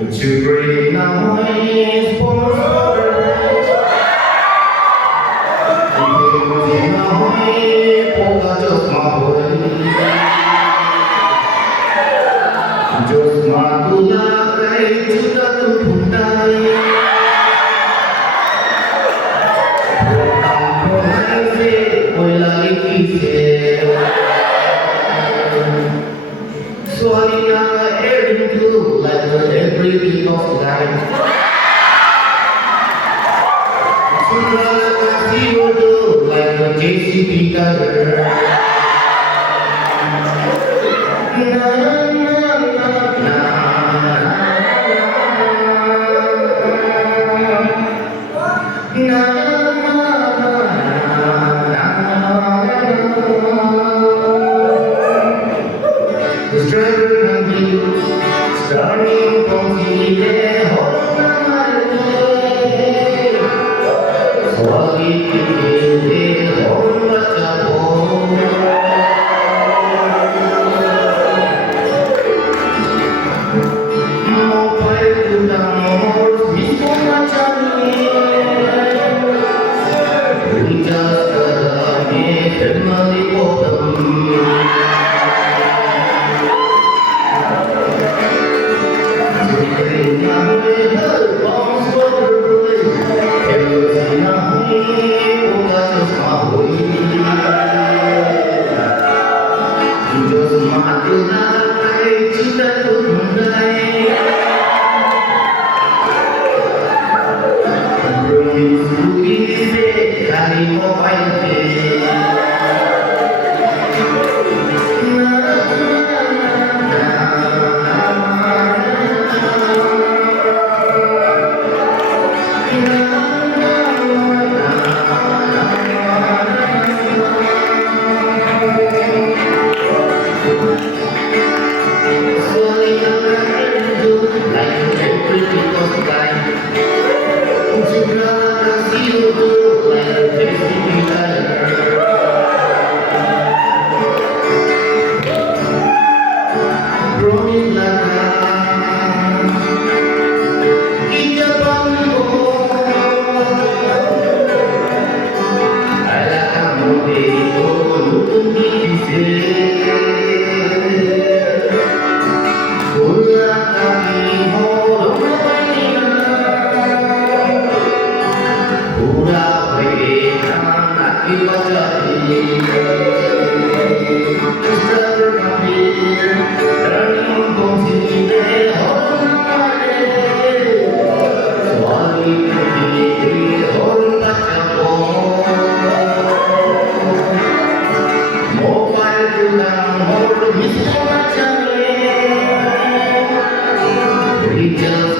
To bring noise for Just matulagay sudah terpuntai Perang ko'y lagi kisir Soalnya ka erindu like every beat of life Sudah kasih bodoh like a JCB cutter This driver can be starting from here, hold on my way. So I'll be here, hold on my No puede durar amor, mismo macharme. Beritas kadame, firmali podam. Just